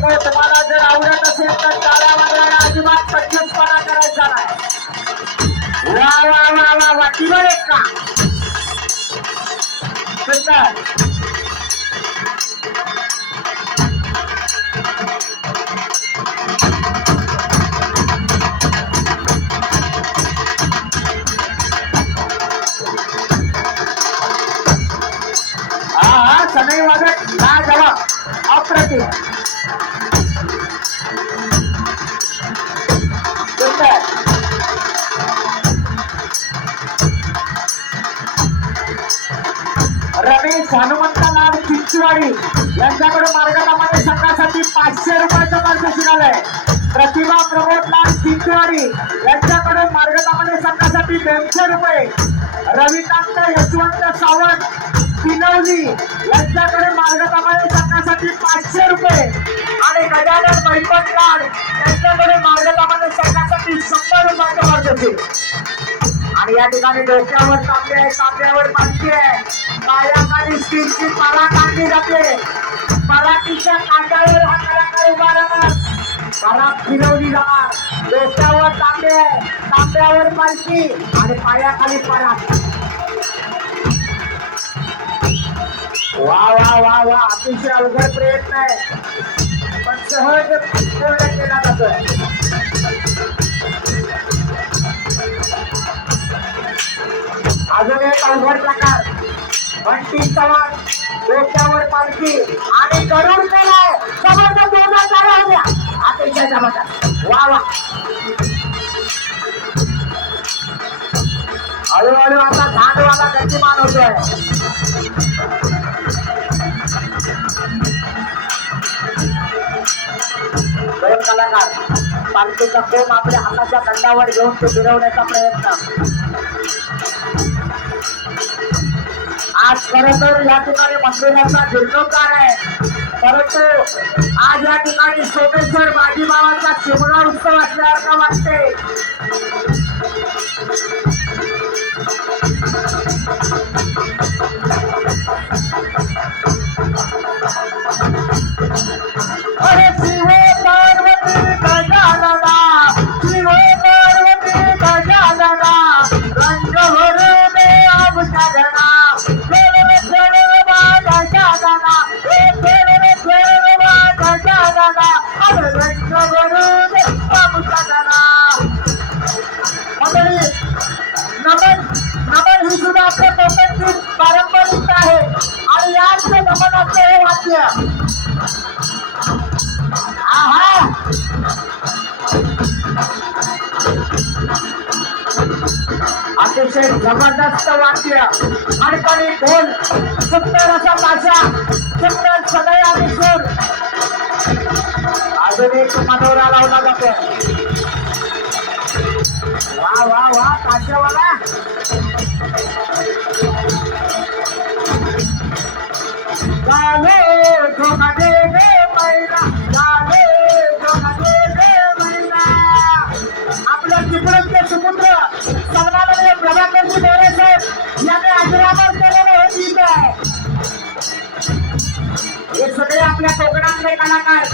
त्यामुळे तुम्हाला जर आवडत असेल तर टाळ्या वाजवायला अजिबात पटकनपणा करायचा नाही। वा वा वा वा वा टीमर एक का सुंदर समय वाजत लाजवाब अप्रतिम सुंदर रमेश हनुमंतलाल चिंचवाडी यांच्याकडे मार्गक्रमण संघासाठी 500 रुपयाचं पारितोषिक आलंय। प्रतिभा प्रमोदलाल चिंचवाडी यांच्याकडे मार्गक्रमण संघासाठी 200 रुपये। रविकांत यशवंत सावंत पिनवली यांच्याकडे मार्गक्रमण संघासाठी 500 रुपये आणि गजानन बैठकलाल यांच्याकडे मार्गक्रमण संघासाठी 100 रुपयाचं पारितोषिक। आणि या ठिकाणी डोक्यावर तांबे आहे, तांब्यावर पालखी आहे, पायाखाली स्टीलची पाला काढली जाते। पराठीच्या कांड्यावर हा कलाकार उभा राहणार, परात फिरवली जाणार। डोक्यावर तांबे आहे, तांब्यावर पालखी आणि पायाखाली परात। वा वा वा वा अतिशय अवघड प्रयत्न आहे पण सहज पूर्ण केला जातोय। अजून एक अवघड प्रकार बंटी चव्हाण डोक्यावर पालखी आणि गरुड केलाय जबरदस्त दोघा चालू होत्या अतिशय जबरदस्त। वा वा हळूहळू आता झाडवाला गतिमान होतोय। दोन कलाकार पालखीचा कोंब आपल्या हाताच्या दंडावर घेऊन ते फिरवण्याचा प्रयत्न। आज खरं तर या ठिकाणी मंदिराचा जीर्णोद्धार आहे परंतु आज या ठिकाणी सोमेश्वर बाजीबावाचा शिमगा उत्सव असल्यासारखं वाटते। अरे शिवे पार्वती गजानना, शिवे पार्वती गजानना, रंग भरू दे आमच्या घरा। नमन ही सुद्धा आपल्या कोकणची पारंपरिकता आहे आणि याच नमनाचं हे वाद्य अतिशय जबरदस्त वाद्य खणखणी ढोल सुंदर असा ताशा सुंदर सदय आणि सूर। अजून एक मनोरा लावला जातो। वा वा वा ताशावाला आपल्या चिपळूणचे सुपुत्र सन्माननीय प्रभाकरजी मोरे साहेब यांनी आशीर्वाद केलेले हे गीत आहे। हे सगळे आपल्या कोकणातले कलाकार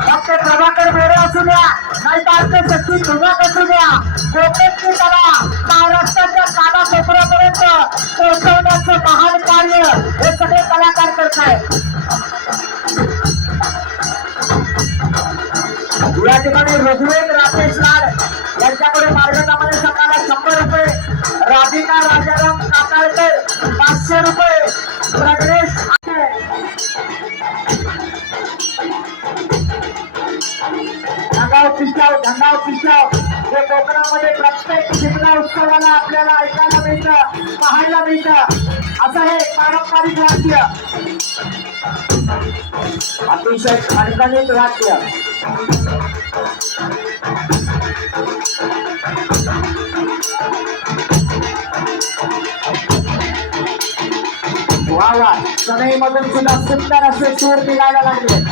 फक्त प्रभाकर मोरे असू द्या नाही तर सचिन धुमाक असू द्या, कोकणची कला महाराष्ट्राच्या कानाकोपऱ्यापर्यंत पोहोचवण्याचं महान कार्य हे सगळे कलाकार करत आहेत। या ठिकाणी रघुवेंद्र राकेश लाड यांच्याकडे मार्गक्रमण संघाला 100 रुपये, राधिका राजाराम काकाळकर 500 रुपये, प्रग्रेश धंगाव पिशाव हे कोकणामध्ये प्रत्येक शिमगा उत्सवाला आपल्याला ऐकायला मिळतं, पाहायला मिळतं असं हे पारंपरिक वाद्य अतिशय खणखणीत वाद्य। वा वा सनईमधून सुद्धा सुंदर असे सूर निघायला लागले।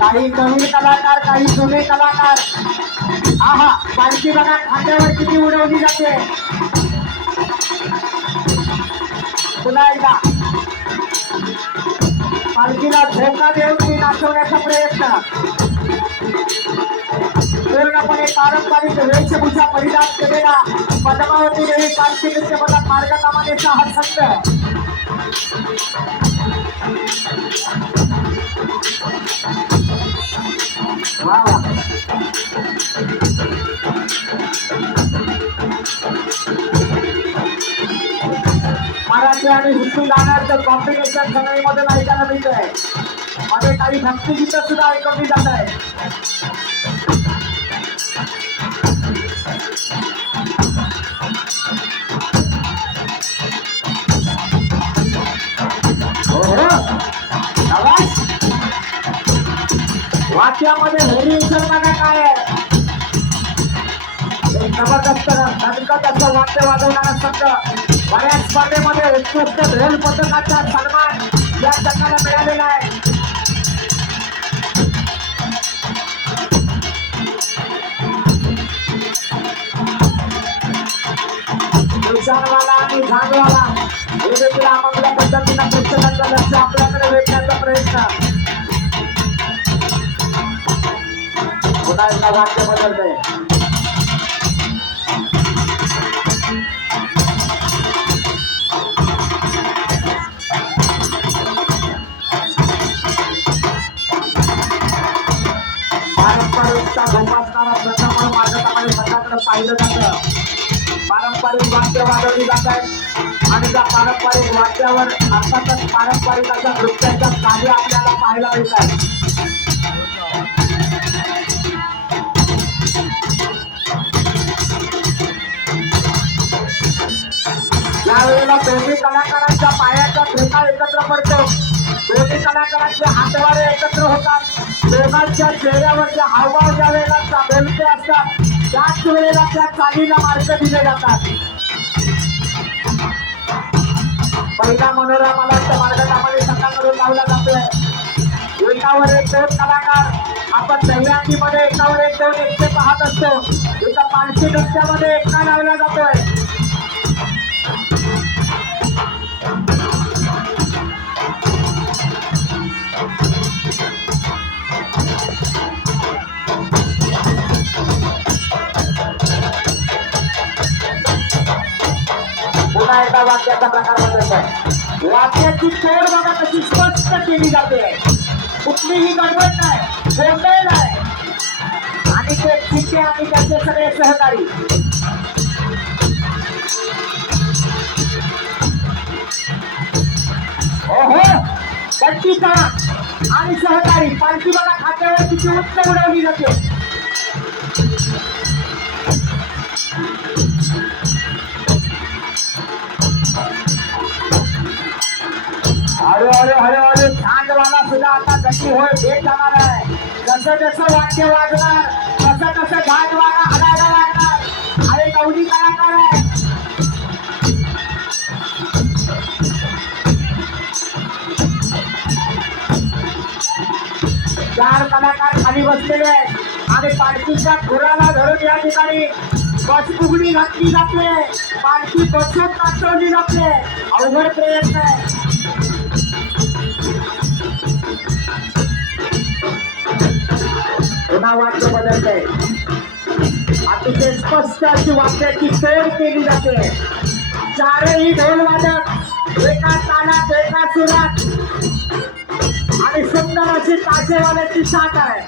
काही नवीन कलाकार काही जुने कलाकार आहा पालखी बघा खांद्यावर किती उडवली जाते। पुन्हा एकदा पालखीला धोका देऊन ती नाचवण्याचा प्रयत्न पूर्णपणे पारंपरिक वेशभूषा परिधान केलेला पद्मावती देवी पालखी नृत्य पथक मार्गकामानेचा हा संत मराठी आणि हिंदी गाण्याचं कॉम्बिनेशन सगळीमध्ये ऐकायला मिळतंय मध्ये काही भक्तिगीत सुद्धा ऐकवली जात आहे वाक्यामध्ये व्हेरिएशन बघा काय आहे एक जबरदस्त धनकत असं वाद्य वाजवणारा संत बऱ्याच स्पर्धेमध्ये उत्कृष्ट ढोल पथकाचा सन्मान या संघाला मिळालेला आहे निशाणवाला आणि झांगवाला हे देखील आपापल्या पद्धतीनं प्रेक्षकांचं लक्ष आपल्याकडे वेधण्याचा प्रयत्न पुन्हा एकदा वाक्य बदलतंय पारंपरिकता जोपासणारा संत म्हणून मार्गकामाने संघाकडे पाहिलं जातं पारंपरिक वाद्य वाजवली जात आहेत आणि त्या पारंपरिक वाद्यावर अर्थातच पारंपरिक अशा नृत्याच्या कार्य आपल्याला पाहायला मिळतात यावेळेला दोन्ही कलाकारांच्या पायाचा ठेका एकत्र पडतो दोन्ही कलाकारांचे हातवारे एकत्र होतात दोघांच्या चेहऱ्यावरचे हावभाव ज्या वेळेला बोलते असतात त्याच वेळेला त्या चालीला मार्ग दिले जातात पहिला मनोरमाला मार्गकामाने संघाकडून लावला जातोय एकावर एक दोन कलाकार आपण दहीहंडीमध्ये एकावर एक दोन एकटे पाहत असतो एका पालखी नृत्यामध्ये एकटा लावला जातोय पुन्हा एकदा वाक्याचा प्रकार बदलत वाक्याची तोड बघा कशी स्पष्ट केली जाते कुठलीही गडबड नाही गोंधळ नाही आणि ते चिठ्ठे आणि त्याचे सगळे सहकारी ओहो गट्टीचा आणि सहकारी पालखी बघा खात्यावर किती उच्च उडवली जाते हळूहळू झांजवाला सुद्धा आता गती होय भेट जाणार आहे जसं जसं वाक्य वाजणार तसं तसं झांजवाला हलायला लागणार हा एक अवधी कलाकार आहे चार कलाकार खाली बसलेले आहेत आणि पालखीच्या खुराला धरून या ठिकाणी बसफुगडी घातली जाते पालखी बसून नाचवली जाते अवघड प्रयत्न आहे पुन्हा वाक्य बदलतंय अतिशय स्पष्ट अशी वाक्याची तोड केली जाते चारही ढोल वादक एका तालात एका सुरात आणि सुंदर अशी ताशेवाल्याची साथ आहे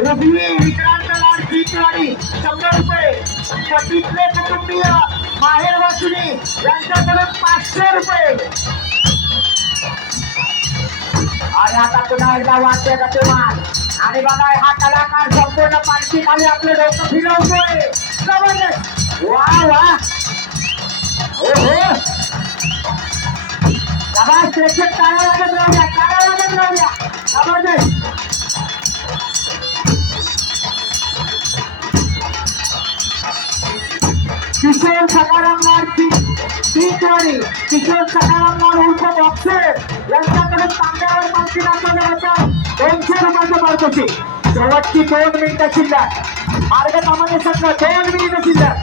विक्रांत लाल चितवाडी 100 रुपये पतीतले कुटुंबीय माहेर वासुनी यांच्याकडून 500 रुपये आणि आता पुन्हा एकदा वाद्य गतिमान आणि बघा हा कलाकार संपूर्ण पालखी खाली आपलं डोकं फिरवतोय जबरदस्त वा वा हो हो आवाज प्रेक्षक टाळ्या वाजत राहूया जबरदस्त किशोर सकाराम किशोर सकाराम उर्फ बॉक्सर यांच्याकडे तांब्यावर पालखी दाखवल्या होत्या 200 रुपयाचं पारितोषिक शेवटची 2 मिनिटं शिल्लक मार्गकामाने संघ 2 मिनिटं शिल्लक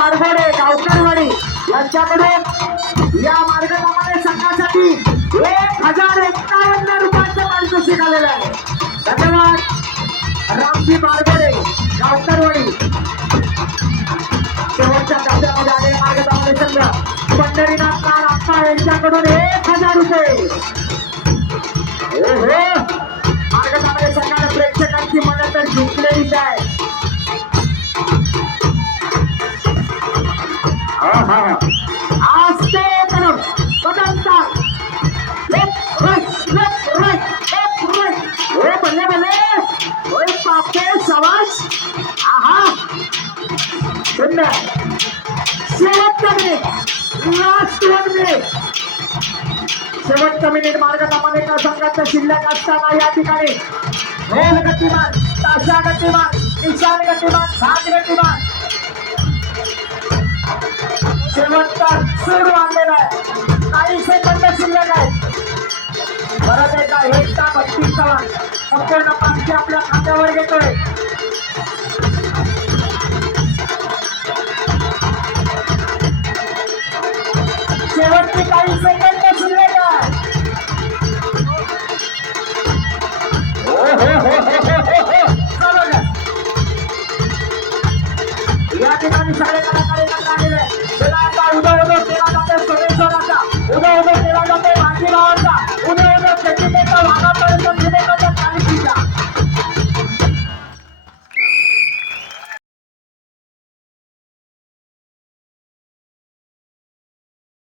बारगोडे गावकरवाडी यांच्याकडून या मार्गक्रमणे संघासाठी 1051 रुपयांचं पारितोषिक आलेलं आहे. धन्यवाद रामजी बारगोडे गावकरवाडी. शेवटच्या टप्प्यामध्ये आलेले मार्गक्रमणे संघ पंढरीनाथ लाल आप्पा यांच्याकडून 1000 रुपये. मार्गक्रमणे संघाने प्रेक्षकांची मनं तर जिंकलेलीच आहे. आज ते करून स्वतंत्र बल्ले बल्ले पापे सवास. आहा सुंदर शेवटचा मिनिट लास्ट 1 मिनिट. शेवटचा मिनिट मार्गक्रमणे का संघाचा शिल्लक असताना या ठिकाणी रेल गतिमान, ताशा गतिमान, निशाण गतिमान, सात गतिमान शेवटचा सूर आणलेला आहे. काही सेकंद शिल्लक आहेत. परत एकदा 1:32 संपूर्ण पाचशे आपल्या खात्यावर घेतोय. शेवटची काही सेकंद शिल्लक आहे. या ठिकाणी सगळे कलाकार एकत्र आलेले आहे. उदो उदो केला जातो सोमेश्वराचा, उदो उदो केला जातो भाजी भावाचा.